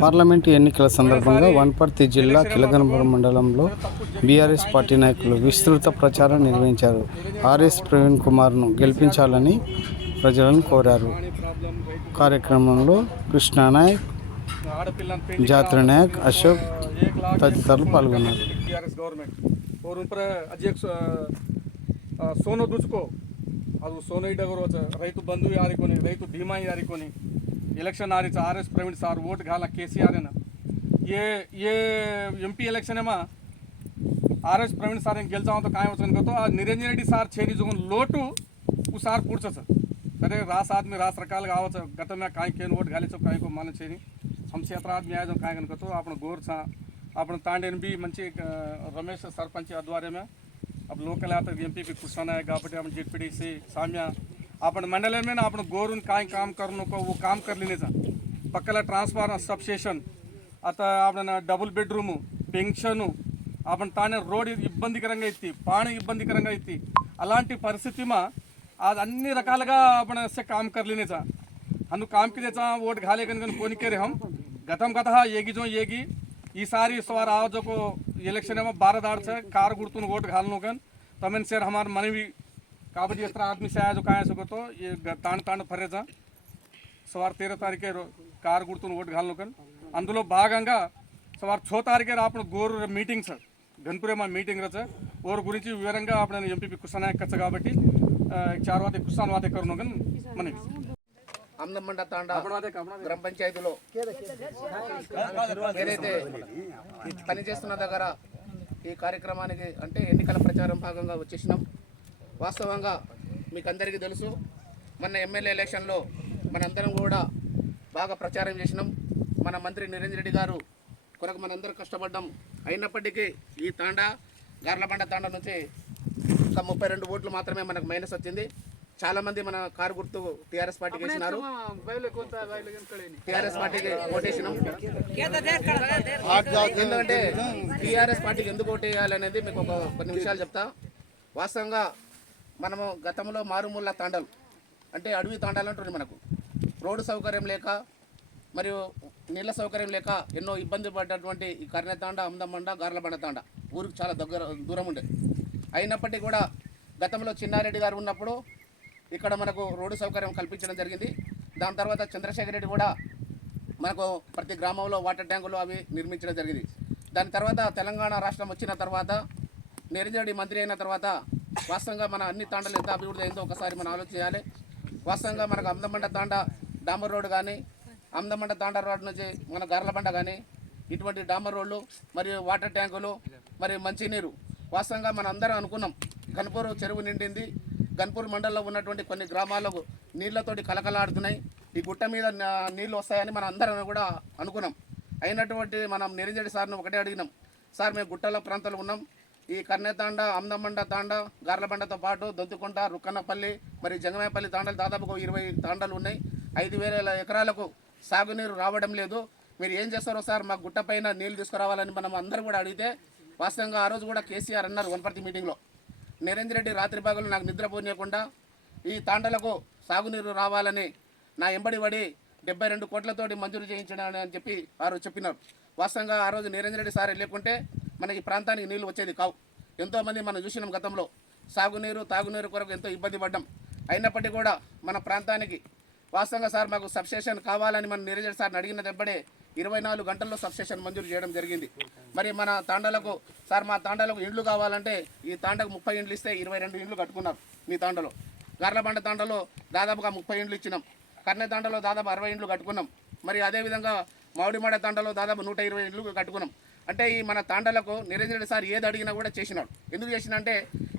Parliament ఎన్నికల సందర్భంగా వనపర్తి జిల్లా కిలగనపురం మండలంలో బీఆర్ఎస్ పార్టీ నాయకులు విస్తృత ప్రచారం నిర్వహించారు ఆర్ఎస్ ప్రవీణ్ కుమార్ను గెలిపించాలని ప్రజలను కోరారు కార్యక్రమంలో కృష్ణా నాయక్ జాత్ర నాయక్ అశోక్ తదితరులు పాల్గొన్నారు टीआरएस गवर्नमेंट और उन पर अध्यक्ष अ, अ, सोनो दुचको ಅದು ಸೋನು ಇಡಗರು ರೈತ ಬಂಧು ಯಾರಿಕೊನಿ ರೈತ ಭೀಮಾ ಯಾರಿಕೊನಿ इलेक्शन आ रही तो आर एस प्रवीण सार वोट घाला के सी आर ये ये एम पी इलेक्शन में। आर एस प्रवीण सार गेलता तो कहीं वचन करतो। निरंजन रेड्डी सार छेरी जो लोटू, उ सार। पुढचंच अरे रास आदमी, रास रकाल आव गत में कहीं केन वोट घाले कहीं को मान छेरी। हम क्षेत्र आदमी आए तो काय कहीं करतो। आपण गोर छा। आपण तांडेन बी म्हणजे रमेश सरपंच अद्वारे में। अब लोकल आता, एम पी भी खुशाना है गापटी हम जेटपीडी से सामिया। अपन मंडल में अपन गोर काय काम करनो को वो काम कर लेने सा पक्का ट्रांसफार्मर सब स्टेशन अत अपन डबल बेडरूम पेंशन अपन ताने रोड इबंधिक पानी इबंधिक अला परस्थि अन्नी रखा अपन से काम कर लेने सा हम काम के देचा वोट घाले कौन के रे गतम गत येगी जो येगी. ये सारी सवार आओ जो को इलेक्शन है बारह दार से कार सर हमार मन भी కాబట్టి इस तरह आदमी से आया जो काय सको तो ये ग- ताण ताण फरेचा సవార్ తేరో తారీఖే రో- కారు గుర్తును ఓటు घालनो कन అందులో భాగంగా సవార్ ఛో తారీఖే आपण గోరు మీటింగ్ సార్ గన్పురే మా మీటింగ్ రచ ఓరు గురించి వివరంగా आपण ఎంపీపీ కుసానాయక్ కచ్చ కాబట్టి ఆ, చార్ వాతే కుసాన్ వాతే కరును కన్ మనవి అమ్నమండ తాండా आपण वाते आपण గ్రామ పంచాయతీలో ఏదైతే పనిచేస్తున్న దగ్గర ఈ కార్యక్రమానికి అంటే ఎన్నికల ప్రచారం భాగంగా వచ్చేసినాం వాస్తవంగా మీకు అందరికీ తెలుసు మొన్న ఎమ్మెల్యే ఎలక్షన్లో మనందరం కూడా బాగా ప్రచారం చేసినాం. మన మంత్రి నిరంజన్ రెడ్డి గారు కొరకు మనందరం కష్టపడ్డాం. అయినప్పటికీ ఈ తాండా గార్లబండ తాండా నుంచి ఒక ముప్పై రెండు ఓట్లు మాత్రమే మనకు మైనస్ వచ్చింది. చాలా మంది మన కారు గుర్తు టీఆర్ఎస్ పార్టీకి వేసినారు. టీఆర్ఎస్ పార్టీకి ఓటేసినాం. ఎందుకంటే టీఆర్ఎస్ పార్టీకి ఎందుకు ఓటేయాలనేది మీకు ఒక కొన్ని విషయాలు చెప్తా. వాస్తవంగా మనము గతంలో మారుమూల తాండాలు అంటే అడవి తాండాలు అంటుంది మనకు. రోడ్డు సౌకర్యం లేక మరియు నీళ్ళ సౌకర్యం లేక ఎన్నో ఇబ్బంది పడ్డటువంటి ఈ కర్ణతాండ అమ్దమండ గార్లబండ తాండ ఊరికి చాలా దగ్గర దూరం ఉండే. అయినప్పటికీ కూడా గతంలో చిన్నారెడ్డి గారు ఉన్నప్పుడు ఇక్కడ మనకు రోడ్డు సౌకర్యం కల్పించడం జరిగింది. దాని తర్వాత చంద్రశేఖర్ రెడ్డి కూడా మనకు ప్రతి గ్రామంలో వాటర్ ట్యాంకులు అవి నిర్మించడం జరిగింది. దాని తర్వాత తెలంగాణ రాష్ట్రం వచ్చిన తర్వాత నిరంజన్ రెడ్డి మంత్రి అయిన తర్వాత వాస్తవంగా మన అన్ని తాండలు ఎంత అభివృద్ధి అయిందో ఒకసారి మనం ఆలోచన చేయాలి. వాస్తవంగా మనకు అమ్దమండ తాండ డాంబర్ రోడ్డు కానీ అమ్దమండ తాండ రోడ్ నుంచి మన గర్లబండ కానీ ఇటువంటి డాంబర్ రోడ్లు మరియు వాటర్ ట్యాంకులు మరియు మంచినీరు. వాస్తవంగా మనం అందరం అనుకున్నాం గన్పూర్ చెరువు నిండింది. గన్పూర్ మండలంలో ఉన్నటువంటి కొన్ని గ్రామాలకు నీళ్ళతోటి కలకలాడుతున్నాయి. ఈ గుట్ట మీద నీళ్ళు వస్తాయని మనం అందరం కూడా అనుకున్నాం. అయినటువంటి మనం నిరంజడి సార్ని ఒకటే అడిగినాం. సార్ మేము గుట్టల ప్రాంతాలు ఉన్నాం. ఈ కన్నెతాండ అమ్దమండ తాండ గార్లబండతో పాటు దొద్దుకుంట రుక్కన్నపల్లి మరి జంగమేపల్లి తాండాలు దాదాపు ఇరవై తాండాలు ఉన్నాయి. ఐదు వేల ఎకరాలకు సాగునీరు రావడం లేదు. మీరు ఏం చేస్తారో సార్ మా గుట్టపైన నీళ్ళు నీళ్ళు తీసుకురావాలని మనం అందరూ కూడా అడిగితే వాస్తవంగా ఆ రోజు కూడా కేసీఆర్ అన్నారు వనపర్తి మీటింగ్లో. నిరంజన్ రెడ్డి రాత్రి పగలు నాకు నిద్రపోనీయకుండా ఈ తాండలకు సాగునీరు రావాలని నా ఎంబడి పడి డెబ్బై రెండు కోట్లతోటి మంజూరు చేయించడానికి అని చెప్పి వారు చెప్పినారు. వాస్తవంగా ఆ రోజు నిరంజన్ రెడ్డి సార్ లేకుంటే మనకి ఈ ప్రాంతానికి నీళ్ళు వచ్చేది కావు. ఎంతోమంది మనం చూసినాం గతంలో. సాగునీరు తాగునీరు కొరకు ఎంతో ఇబ్బంది పడ్డాం. అయినప్పటికీ కూడా మన ప్రాంతానికి వాస్తవంగా సార్ మాకు సబ్స్టేషన్ కావాలని మన నిరంజన్ సార్ని అడిగిన దెబ్బడే ఇరవై నాలుగు గంటల్లో సబ్స్టేషన్ మంజూరు చేయడం జరిగింది. మరి మన తాండలకు సార్ మా తాండలకు ఇండ్లు కావాలంటే ఈ తాండకు ముప్పై ఇండ్లు ఇస్తే ఇరవై రెండు ఇండ్లు కట్టుకున్నారు మీ తాండలో. గార్లబండ తాండలో దాదాపుగా ముప్పై ఇండ్లు ఇచ్చినాం. కర్ణ తాండలో దాదాపు అరవై ఇండ్లు కట్టుకున్నాం. మరి అదేవిధంగా మామిడిమాడ తాండలో దాదాపు నూట ఇరవై ఇండ్లు కట్టుకున్నాం. అంటే ఈ మన తాండలకు నిరంజన్ సార్ ఏది అడిగినా కూడా చేసినాడు. ఎందుకు చేసినంటే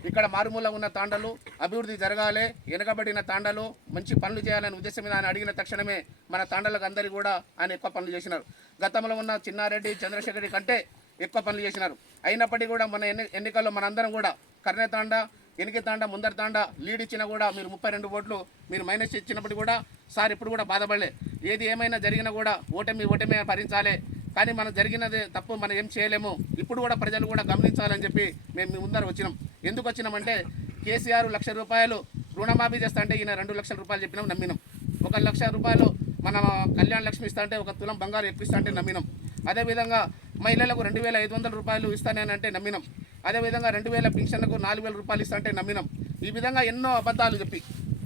ఇక్కడ మారుమూల ఉన్న తాండలు అభివృద్ధి జరగాలి వెనకబడిన తాండలు మంచి పనులు చేయాలనే ఉద్దేశం మీద ఆయన అడిగిన తక్షణమే మన తాండలకు అందరికీ కూడా ఆయన ఎక్కువ పనులు చేసినారు. గతంలో ఉన్న చిన్నారెడ్డి చంద్రశేఖర్ రెడ్డి కంటే ఎక్కువ పనులు చేసినారు. అయినప్పటికీ కూడా మన ఎన్ని ఎన్నికల్లో మనందరం కూడా కర్ణతాండ ఎనికి తాండ ముందర తాండ లీడ్ ఇచ్చినా కూడా మీరు ముప్పై రెండు ఓట్లు మీరు మైనస్ ఇచ్చినప్పుడు కూడా సార్ ఇప్పుడు కూడా బాధపడలే. ఏది ఏమైనా జరిగినా కూడా ఓటమి ఓటమి భరించాలి. కానీ మనం జరిగినది తప్పు మనం ఏం చేయలేము. ఇప్పుడు కూడా ప్రజలు కూడా గమనించాలని చెప్పి మేము మీ ముందర వచ్చినాం. ఎందుకు వచ్చినామంటే కేసీఆర్ లక్ష రూపాయలు రుణమాఫీ చేస్తా అంటే ఈయన రెండు లక్షల రూపాయలు చెప్పినాం నమ్మినాం. ఒక లక్ష రూపాయలు మన కళ్యాణ లక్ష్మి ఇస్తా అంటే ఒక తులం బంగారు ఎక్కువ అంటే నమ్మినాం. అదేవిధంగా మహిళలకు రెండు వేల ఐదు వందల రూపాయలు ఇస్తానని అంటే నమ్మినాం. అదేవిధంగా రెండు వేల పింఛన్లకు నాలుగు వేల రూపాయలు ఇస్తా అంటే నమ్మినాం. ఈ విధంగా ఎన్నో అబద్ధాలు చెప్పి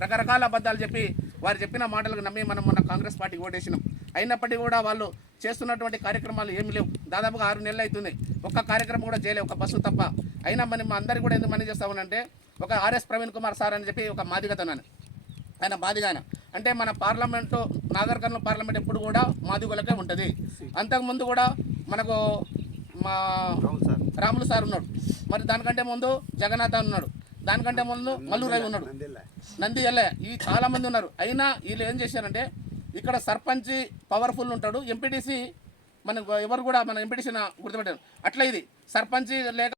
రకరకాల అబద్ధాలు చెప్పి వారు చెప్పిన మాటలకు నమ్మి మనం మన కాంగ్రెస్ పార్టీకి ఓటేసినాం. అయినప్పటికీ కూడా వాళ్ళు చేస్తున్నటువంటి కార్యక్రమాలు ఏమి లేవు. దాదాపుగా ఆరు నెలలు అవుతుంది ఒక్క కార్యక్రమం కూడా చేయలేవు ఒక బస్సు తప్ప. అయినా మనం అందరికీ కూడా ఎందుకు మనీ చేస్తామనంటే ఒక ఆర్ఎస్ ప్రవీణ్ కుమార్ సార్ అని చెప్పి ఒక మాదిగతనాన్ని ఆయన. మాదిగా ఆయన. అంటే మన పార్లమెంటు నాగర్ కర్నూలు పార్లమెంట్ ఎప్పుడు కూడా మాదిగలకే ఉంటుంది. అంతకుముందు కూడా మనకు మా రాములు సార్. ఉన్నాడు. మరి దానికంటే ముందు జగన్నాథ్ ఉన్నాడు. దానికంటే ముందు మల్లు రవి ఉన్నాడు. నంది ఎల్లే ఇవి చాలా మంది ఉన్నారు. అయినా వీళ్ళు ఏం చేశారంటే ఇక్కడ సర్పంచ్ పవర్ఫుల్ ఉంటాడు. ఎంపీటీసీ మనకు ఎవరు కూడా మన ఎంపీటీసీ గుర్తుపెట్టారు. అట్లా ఇది. సర్పంచ్ లేక